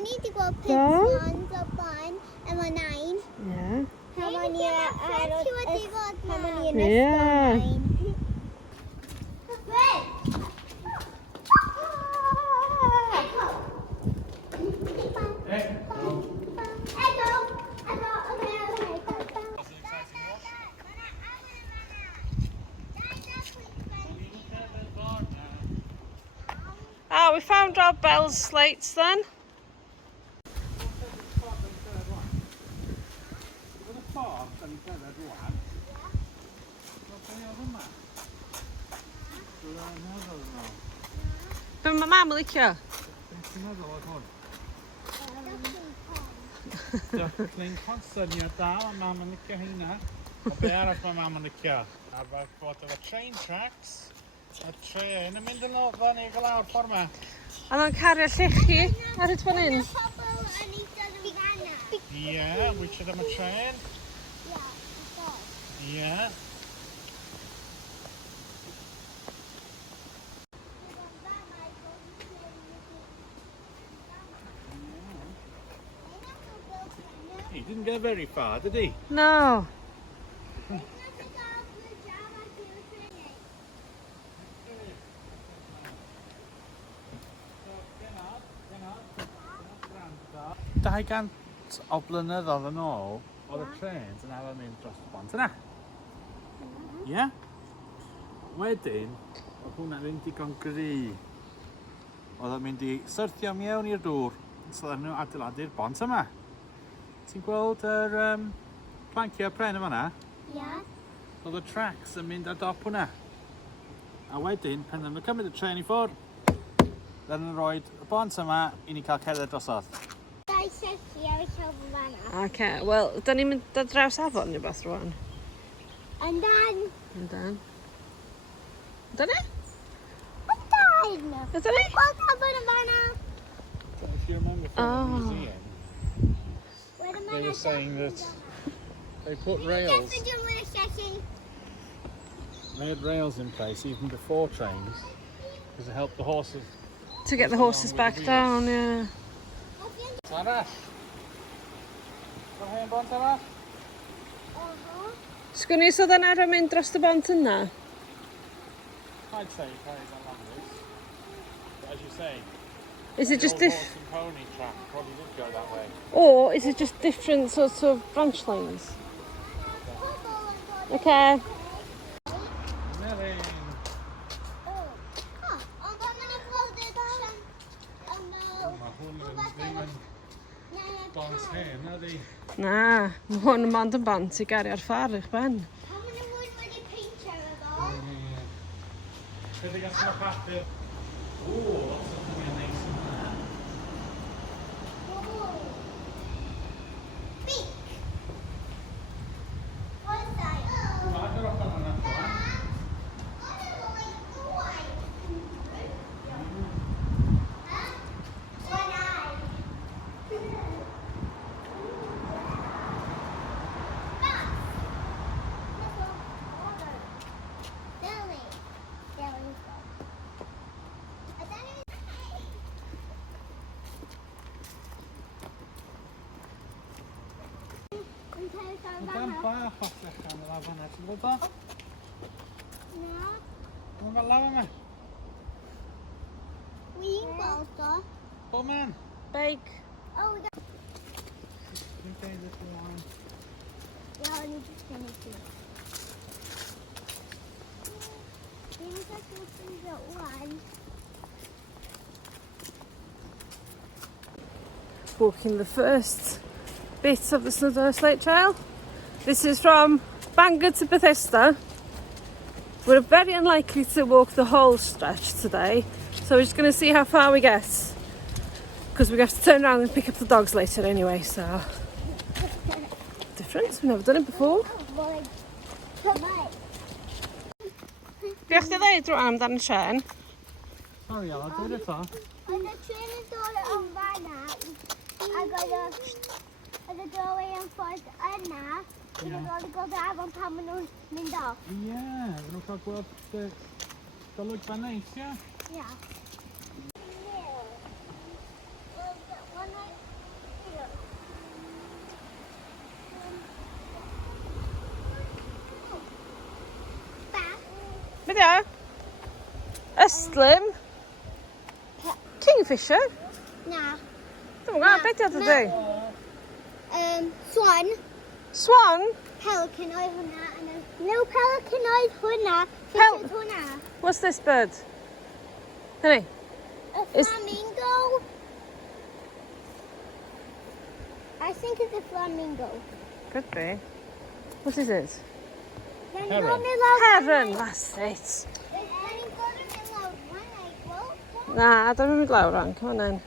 Da ni wedi gweld pins o blaen, efo 9. Ie. Pam o'n i yn ysgol 9. Ah, we found our Bell's slates then. Be mae mam yn licio? Dychlyn consyniad da, mae mam yn licio hynna. O be arall mae mam yn licio? A bod efo train tracks. Y trên yn mynd yn ôl fan i gael awr ffordd ma. A mae'n cario llechi ar hyd fan hyn. Ie, wychyd am y trên. Ie. He didn't go very far, did he? No. Dau gant o blynyddoedd yn ôl, oedd y trains yn arfer mynd dros y bont yna. Ie? Wedyn, oedd hwnna'n mynd digon gry. Oedd yn mynd i syrthio mewn i'r dŵr, so oedd nhw adeiladu'r bont yma. Ti'n gweld yr planciau pren yma na? Ie. Oedd y tracks yn mynd ar dop hwnna. A wedyn, pan nhw'n cymryd y tren i ffwrdd, ddaru nhw roed y bont yma i ni cael cerdded drosodd. Da i llechi ar y llawr fanna. OK, wel, da ni'n mynd ar draws afon neu beth rwan. Yndan. Yndan. Ydyn ni? Yndan. Ydyn ni? Gweld afon y fanna. If you remember from the museum, Wedyn they were saying that they put they had rails in place even before trains because it helped the horses. To get the horses back down, yeah. Arall. Mae hen bont arall? Sgwn i sydd yn arfer mynd dros y bont yna? I'd say it carries on like this. But as you say, Is it just the old horse and pony track probably did go that way. or is it just different sorts of branch lines? OK. Melyn. Mae hwn yn ddim yn bont hen, na di? Na, mae hwn yn mond yn bont i gario ar ffordd i'ch ben. Chydig at yma papur. O, lot o ffyniau neis yma. Mae'r ochr yna ffordd. Mae'n bach o flechan y lafo yna, ti'n gweld o? Na. Mae'n gael lafo yma? Wi'n gweld o. O man! Big. Oh, Dwi'n deud y ddwy'n. yeah, I need to finish it. Dwi'n gallu ffindio wan. Walking the first bit of the Snowdonia Slate Trail. This is from Bangor to Bethesda. We're very unlikely to walk the whole stretch today, so we're just going to see how far we get, because we have to turn around and pick up the dogs later anyway, so different, we've never done it before. Be o'ch di ddeud rwan amdan y tren? Sorry, Alan, dwi'n eto. Oedd y tren yn dod o'n fanna, ac oedd y dolau yn ffordd yna, ac oedd y gweld afon pan maen nhw'n mynd off. Ie, fy nhw'n cael gweld golygfa neis, ie? Ia. When I Be dia? Ystlym? Kingfisher? Na. Dwi'n gwybod, be di o dy? Swan. Swan? Pelican oedd hwnna. No, pelican oedd hwnna. Fish Pel- oedd hwnna. What's this bird? Honey? A Is- flamingo. I think it's a flamingo. Could be. What is it? Then Heron. got me love Heron, that's it. Then he got me love one egg. Well, Na, don't mynd lawr ran, come on then.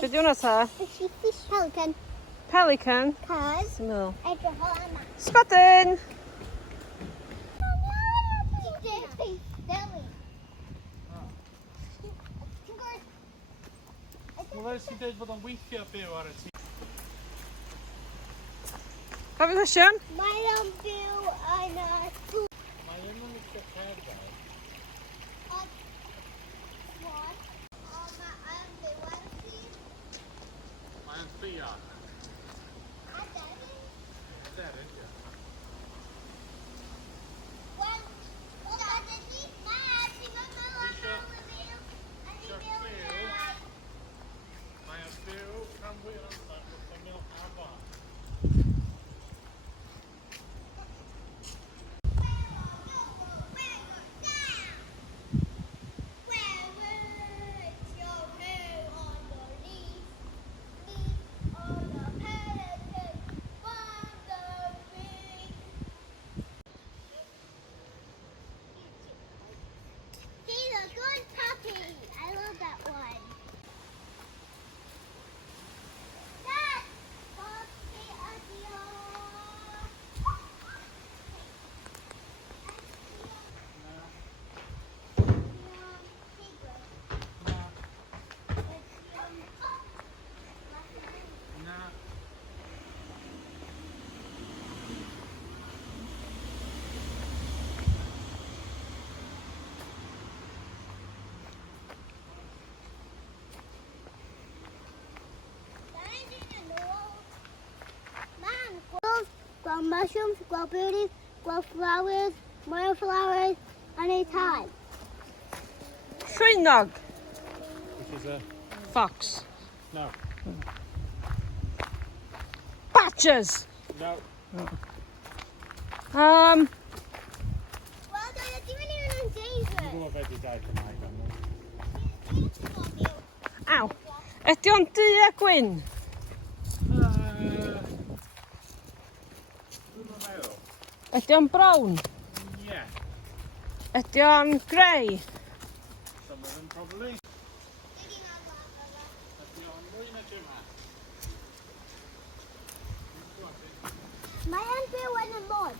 Be di hwnna ta? Fishy fish pelican. Pelican? Cause Sy'n meddwl. edrych o yma. Sgodyn! Wel, ers i dweud bod o'n weithio byw ar y tŷ. Gofyn cwestiwn? Mae o'n byw yn y tŵ. Mae yn yn eisiau cerdded. Swan. O, mae yn byw ar y tŷ. Mae'n ffrio. A deryn. Deryn, ie. Wel, o deryn ni. Na, ti'n meddwl yn byw. Mae o'n byw rhan fwy o'r amser wrth ymyl afon. He's a good puppy. I love that one. Dad! Puppy adios. Na. Grow mushrooms, grow beauties, grow flowers, more flowers, and a time. Llwynog. Which is a... Fox. No. Badgers. No. Well, they're doing it in Jesus. Dwi'n gwybod beth i dau Cymraeg am. Aw. Ydy o'n du a gwyn? Dwi'n meddwl. Ydy o'n brown? Ie. Ydy o'n grey? Some of them probably. Ydy o'n mwy na dim a. Mae yn byw yn y môr.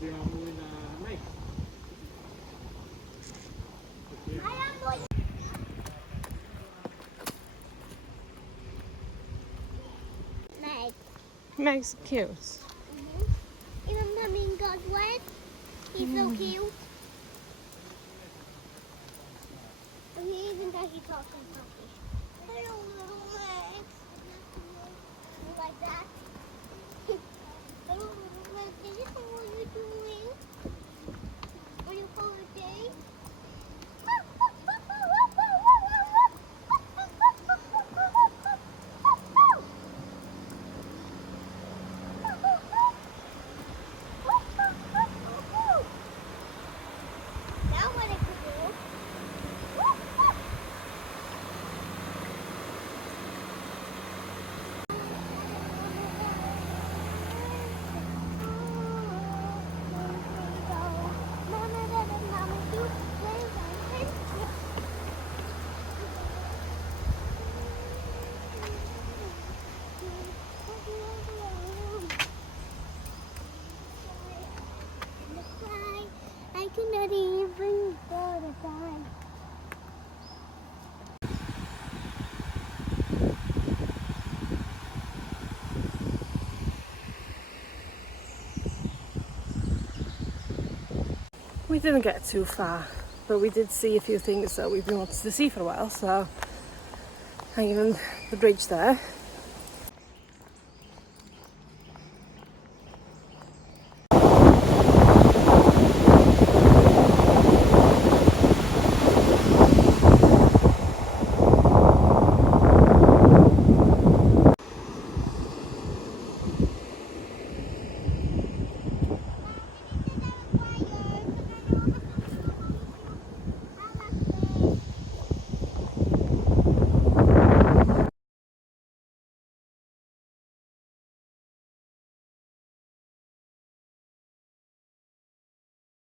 Ydy o'n mwy na meis. Meg. Meg's cute. Even coming God's word. He's so cute. And he even does he talking puppy. Hello, little Meg. Like that. Hello, little Meg. Did you say what you're doing? Are you holiday? Now what I can do? Mama, didn't get too far, but we did see a few things that we've been wanting to see for a while. So, hanging on the bridge there,